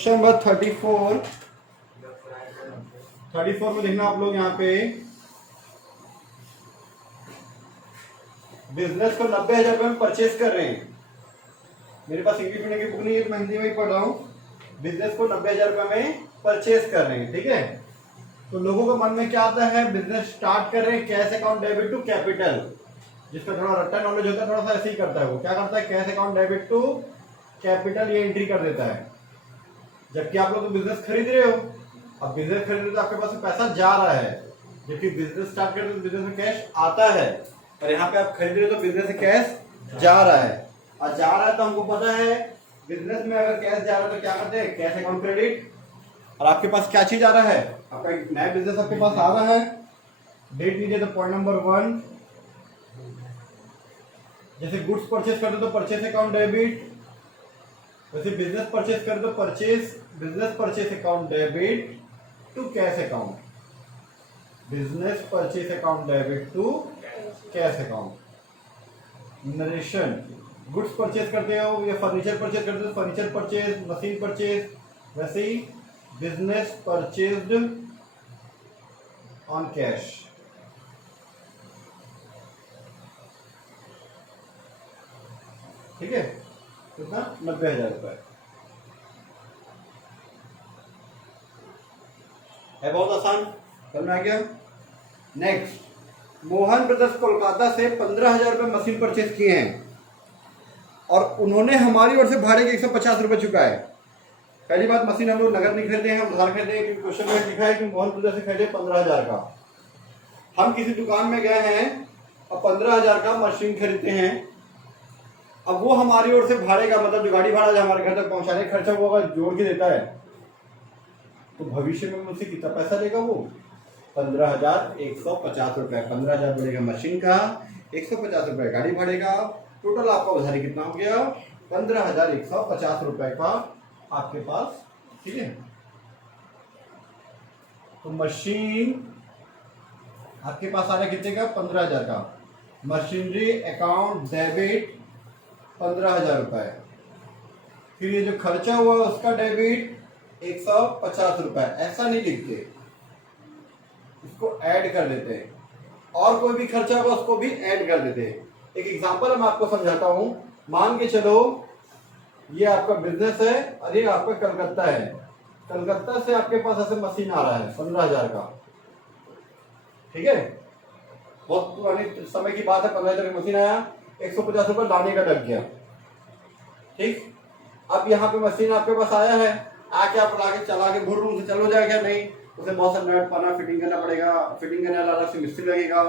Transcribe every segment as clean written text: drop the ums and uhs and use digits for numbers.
Question number 34 में देखना आप लोग यहाँ पे बिजनेस को 90,000 रुपये में परचेज कर रहे हैं। मेरे पास इंग्लिश मीडियम की बुक नहीं है तो मैं हिंदी में ही पढ़ रहा हूँ। बिजनेस को 90,000 रुपये में परचेज कर रहे हैं, ठीक है। तो लोगों के मन में क्या आता है, बिजनेस स्टार्ट कर रहे हैं, cash account debit to capital. जिसका थोड़ा रट्टा नॉलेज होता है थोड़ा सा ऐसे ही करता है। वो क्या करता है, cash account debit to capital ये एंट्री कर देता है। जबकि आप लोग तो बिजनेस खरीद रहे हो। अब बिजनेस खरीद रहे हो तो आपके पास पैसा जा रहा है, जबकि बिजनेस स्टार्ट कर रहे हो तो बिजनेस में कैश आता है। और यहाँ पे आप खरीद रहे हो तो बिजनेस से कैश जा रहा है। और जा रहा है तो हमको पता है बिजनेस में अगर कैश जा रहा है तो क्या करते हैं, कैश अकाउंट क्रेडिट। और आपके पास क्या चीज आ रहा है, आपका एक नया बिजनेस आपके पास आ रहा है। डेट लीजिए तो पॉइंट नंबर 1, जैसे गुड्स परचेज करते तो परचेज अकाउंट डेबिट, वैसे बिजनेस परचेज करते तो business purchase account debit to cash account, business purchase account debit to cash account. Narration, goods purchase करते हो या फर्नीचर परचेज करते हो, फर्नीचर परचेज, मशीन परचेज, वैसे ही बिजनेस परचेज्ड ऑन कैश। ठीक है, कितना 90,000 रुपए है। बहुत आसान, समझ में आ गया। नेक्स्ट, मोहन ब्रदर्स कोलकाता से 15,000 रुपए मशीन परचेज किए हैं और उन्होंने हमारी ओर से भाड़े के 150 रुपए चुकाए। पहली बात, मशीन हम लोग नगद नहीं खरीदे हैं, उधार खरीदे हैं, क्योंकि क्वेश्चन में लिखा है कि मोहन ब्रदर्स से खरीदे 15,000 का। हम किसी दुकान में गए हैं और 15,000 का मशीन खरीदते हैं। अब वो हमारी ओर से भाड़े का मतलब जो गाड़ी भाड़ा हमारे घर तक पहुंचाने का खर्चा वो अगर जोड़ के देता है तो भविष्य में मुझसे कितना पैसा लेगा वो, 15,150 रुपए। 15,000 बोलेगा मशीन का, 150 रुपए गाड़ी भाड़े का, टोटल आपका उधारी कितना हो गया, 15,150 रुपए का आपके पास। ठीक है, तो मशीन आपके पास आ रहा है कितने का, 15,000 का। मशीनरी अकाउंट डेबिट 15,000 रुपए। फिर ये जो खर्चा हुआ उसका डेबिट 150 रुपए। ऐसा नहीं लिखते, इसको ऐड कर देते हैं, और कोई भी खर्चा होगा उसको भी ऐड कर देते हैं। एक एग्जांपल मैं आपको समझाता हूं। मान के चलो ये आपका बिजनेस है और ये आपका कलकत्ता है। कलकत्ता से आपके पास ऐसे मशीन आ रहा है 15,000 का। ठीक है, बहुत पुरानी समय की बात है। 15,000 का मशीन आया, 150 रुपए लाने का लग गया। ठीक, अब यहाँ पे मशीन आपके पास आया है, आके आप लाके चला के भुर्र से चलो जाएगा, नहीं उसे बहुत सारा नट पाना फिटिंग करना पड़ेगा, फिटिंग करने वाला अलग से मिस्त्री लगेगा।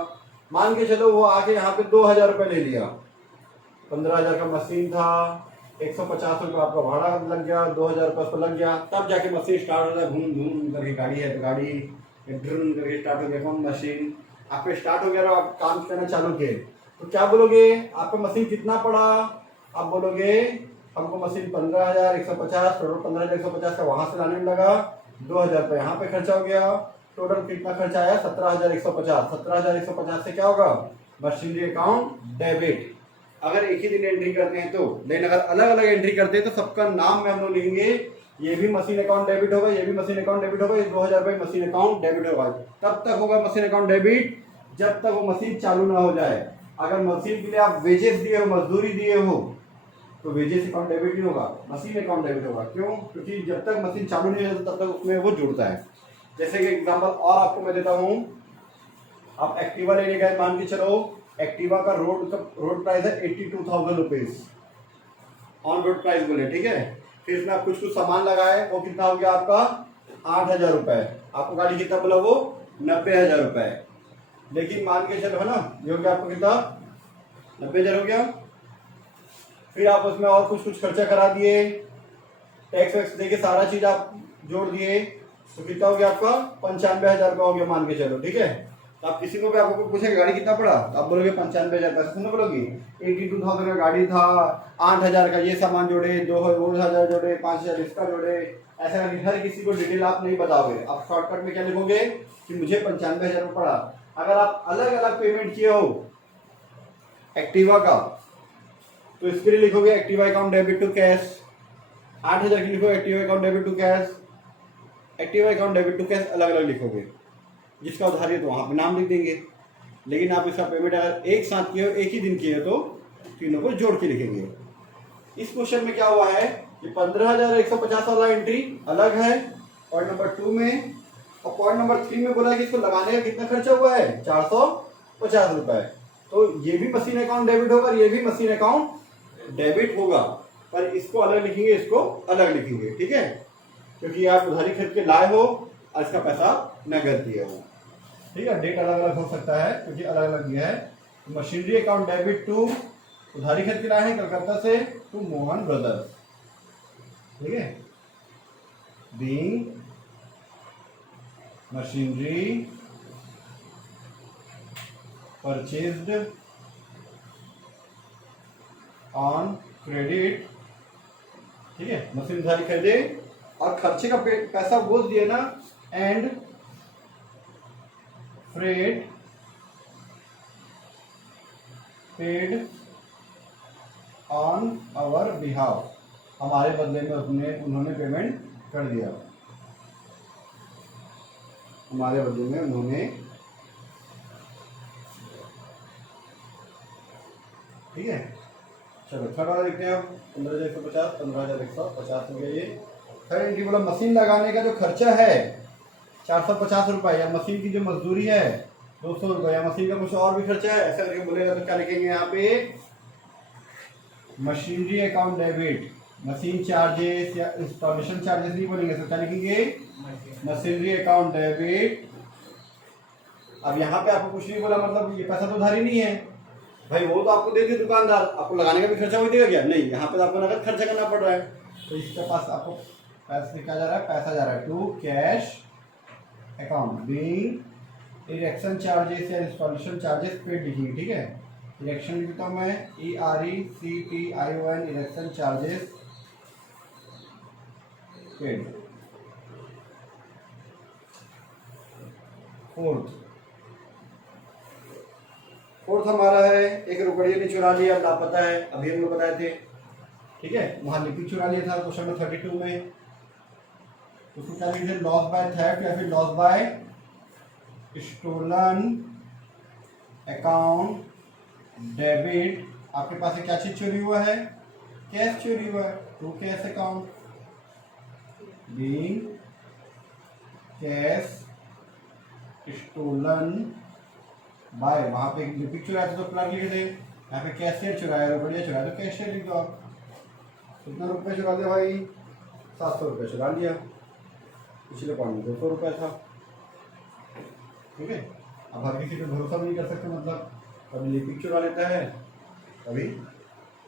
मान के चलो वो आके यहाँ पे 2,000 रुपए ले लिया। 15,000 का मशीन था, 150 रुपये आपका भाड़ा लग गया, 2,000 रुपये उस पर लग गया। तब जाके मशीन स्टार्ट होता है, घूम घूम करके। गाड़ी है तो गाड़ी ड्रन करके स्टार्ट हो गया। कौन मशीन आपके स्टार्ट हो गया और आप काम करना चालू किए तो क्या बोलोगे, आपका मशीन कितना पड़ा, आप बोलोगे हमको मशीन 15,150, टोटल 15,150 का वहां से लाने में लगा, 2,000 रुपये यहाँ पे खर्चा हो गया। टोटल कितना खर्चा आया, 17,150। 17,150 से क्या होगा, मशीनरी अकाउंट डेबिट। अगर एक ही दिन एंट्री करते हैं तो, लेकिन अगर अलग अलग एंट्री करते हैं तो सबका नाम में हम लोग लिखेंगे। ये भी मशीन अकाउंट डेबिट होगा, ये भी मशीन अकाउंट डेबिट होगा, ये 2,000 रुपये मशीन अकाउंट डेबिट होगा। तब तक होगा मशीन अकाउंट डेबिट जब तक वो मशीन चालू ना हो जाए। अगर मशीन के लिए आप वेजेस दिए हो, मजदूरी दिए हो, तो वेजेस अकाउंट डेबिट नहीं होगा, मशीन अकाउंट डेबिट होगा। क्यों, क्योंकि जब तक मशीन चालू नहीं होती तब तक उसमें वो जुड़ता है। जैसे कि एग्जांपल और आपको मैं देता हूँ, आप एक्टिवा लेने गए, मान के चलो एक्टिवा का रोड प्राइस है 82,000 रुपीज, ऑन रोड प्राइस बोले, ठीक है। फिर इसमें आप कुछ सामान लगाए, वो कितना हो गया आपका, 8,000 रुपए। आपको गाड़ी कितना बोला वो, 90,000 रुपए। लेकिन मान के चलो है ना, ये हो गया आपको कितना, 90,000 हो गया। फिर आप उसमें और कुछ खर्चा करा दिए, टैक्स वैक्स देके सारा चीज आप जोड़ दिए, तो कितना हो गया आपका, 95,000 का हो गया मान के चलो। ठीक है, तो आप किसी को भी आपको पूछेगा गाड़ी कितना पड़ा, तो आप बोलोगे 95,000 पैसा सुनना बोलोगे। 82,000 का गाड़ी था, 8,000 का ये सामान जोड़े, 2,000 जोड़े, 5,000 इसका जोड़े। ऐसा हर किसी को डिटेल आप नहीं बताओगे। आप शॉर्टकट में क्या लिखोगे कि मुझे 95,000 रुपये पड़ा। अगर आप अलग अलग पेमेंट किए हो एक्टिवा का, तो इसके लिए लिखोगे Activa account debit to cash, 8,000 की लिखो active account debit to cash, active account debit to cash अलग अलग लिखोगे, जिसका उधारी है तो वहाँ पे नाम लिख देंगे। लेकिन आप इसका पेमेंट अगर एक साथ किए हो, एक ही दिन किए हो, तो तीनों को जोड़ के लिखेंगे। इस क्वेश्चन में क्या हुआ है कि 15,150 वाला एंट्री अलग है पॉइंट नंबर 2 में, और पॉइंट नंबर 3 में बोला कि इसको लगाने का कितना खर्चा हुआ है 450 रुपए। तो ये भी मशीन अकाउंट डेबिट होगा, ये भी मशीन अकाउंट डेबिट होगा, पर इसको अलग लिखेंगे, इसको अलग लिखेंगे, ठीक है, क्योंकि आप उधारी खरीद के लाए हो और इसका पैसा नगद दिए हो, ठीक है। डेट अलग अलग हो सकता है क्योंकि अलग अलग दिया है। मशीनरी अकाउंट डेबिट टू, उधारी खरीद के लाए हैं कलकत्ता से, टू मोहन ब्रदर्स, ठीक है। Being machinery purchased on credit, ठीक है, मशीन उधारी खरीदे और खर्चे का पैसा बोल दिए ना, and freight paid on our behalf, हमारे बदले में उन्होंने पेमेंट कर दिया, हमारे बदले में उन्होंने, ठीक है। चलो थर्ड वाला देखते हैं अब, 15,150, 15,150 हो गया ये। थर्ड एंट्री बोला मशीन लगाने का जो खर्चा है 450 रुपये, या मशीन की जो मजदूरी है 200 रुपये, या मशीन का कुछ और भी खर्चा है, ऐसा करके बोलेगा तो क्या लिखेंगे यहाँ पे, machinery account debit, machine charges या इंस्टॉलेशन चार्जेस नहीं बोलेंगे, तो क्या लिखेंगे मशीनरी अकाउंट डेबिट। अब यहाँ पे आपको कुछ नहीं बोला, मतलब ये पैसा तो उधारी नहीं है भाई, वो तो आपको दे दिया दुकानदार, आपको लगाने का भी खर्चा वही देगा क्या, नहीं, यहाँ पे तो आपको नगद खर्चा करना पड़ रहा है। तो इसके पास आपको पैसा क्या जा रहा है, पैसा जा रहा है to cash account, being erection charges या इंस्टॉलेशन चार्जेस पेड लिखिए, ठीक है। इरेक्शन लिखता हूँ मैं ERECTION, erection charges paid. Fourth हमारा है, एक रुपये ने चुरा लिया, लापता है, अभी हम लोग बताए थे, ठीक है, वहां लिपि चुरा लिया था क्वेश्चन नंबर 32 में, उसको क्या लिखे, लॉस बाय थेफ्ट या फिर loss by stolen account debit. आपके पास क्या चीज चोरी हुआ है, कैश चोरी हुआ है, to cash account, being cash stolen by, वहां पे लिपि चुराया तो क्लर्क लिख दे, यहाँ पे कैशियर चुराया, रुपया चुराया तो कैशियर लिख दो आप। कितना रुपये चुरा लिया भाई, 700 रुपये चुरा लिया, पिछले पॉइंट में 200 रुपये था, ठीक है। अब हर किसी पे भरोसा नहीं कर सकते, मतलब कभी लिपिक चुरा लेता है, कभी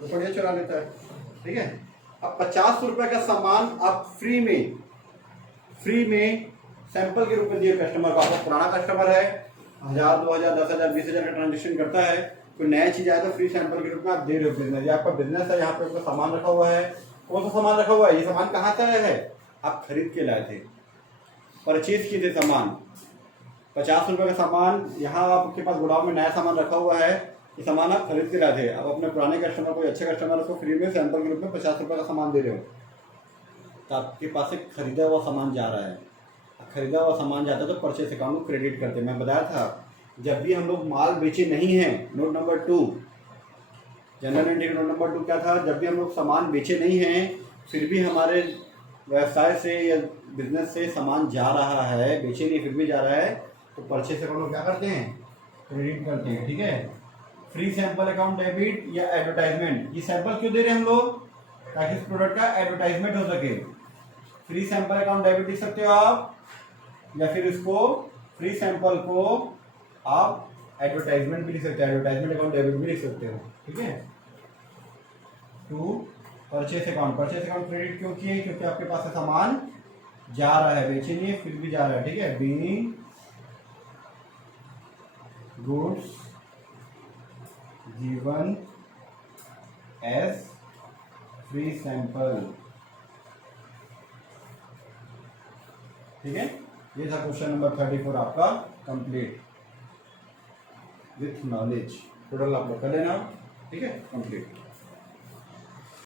रुपया चुरा लेता है, ठीक है। अब 50 रुपये का सामान आप फ्री में सैंपल के रूप में दिए कस्टमर को, आपका पुराना कस्टमर है, 1000, 2000, 10,000, 20,000 का ट्रांजेक्शन करता है, कोई नया चीज आया तो फ्री सैंपल के रूप में आप दे रहे हो बिजनेस, या आपका बिजनेस है, यहाँ पे आपका सामान रखा हुआ है, कौन सा सामान रखा हुआ है, ये सामान कहाँ से आया है, आप खरीद के लाए थे, परचेज किए थे सामान, 50 रुपये का सामान, यहाँ आपके पास गोडाउन में नया सामान रखा हुआ है, ये सामान आप खरीद के लाए थे, अब अपने पुराने कस्टमर, कोई अच्छे कस्टमर उसको फ्री में सैंपल के रूप में 50 रुपये का सामान दे रहे हो, तो आपके पास से खरीदा हुआ सामान जा रहा है, खरीदा हुआ सामान जाता है तो परचेस अकाउंट को क्रेडिट करते हैं। मैं बताया था जब भी हम लोग माल बेचे नहीं हैं, note number 2, general entry note number 2 क्या था, जब भी हम लोग सामान बेचे नहीं हैं फिर भी हमारे व्यवसाय से या बिजनेस से सामान जा रहा है, बेचे नहीं फिर भी जा रहा है, तो परचेस अकाउंट को क्या करते हैं, क्रेडिट करते हैं, ठीक है। फ्री सैंपल अकाउंट डेबिट या एडवर्टाइजमेंट, ये सैंपल क्यों दे रहे हैं हम लोग, ताकि इस प्रोडक्ट का एडवर्टाइजमेंट हो सके। फ्री सैंपल अकाउंट डेबिट लिख सकते हो आप, या फिर इसको फ्री सैंपल को आप एडवर्टाइजमेंट भी लिख सकते हैं, एडवर्टाइजमेंट अकाउंट डेबिट भी लिख सकते हो, ठीक है। टू परचेस अकाउंट क्रेडिट क्यों किए, क्योंकि आपके पास से सामान जा रहा है, बेचे नहीं फिर भी जा रहा है, ठीक है। Being goods given as free sample, ठीक है। ये था क्वेश्चन नंबर 34 आपका कंप्लीट विथ नॉलेज, टोटल आप लोग कर लेना, ठीक है, कंप्लीट।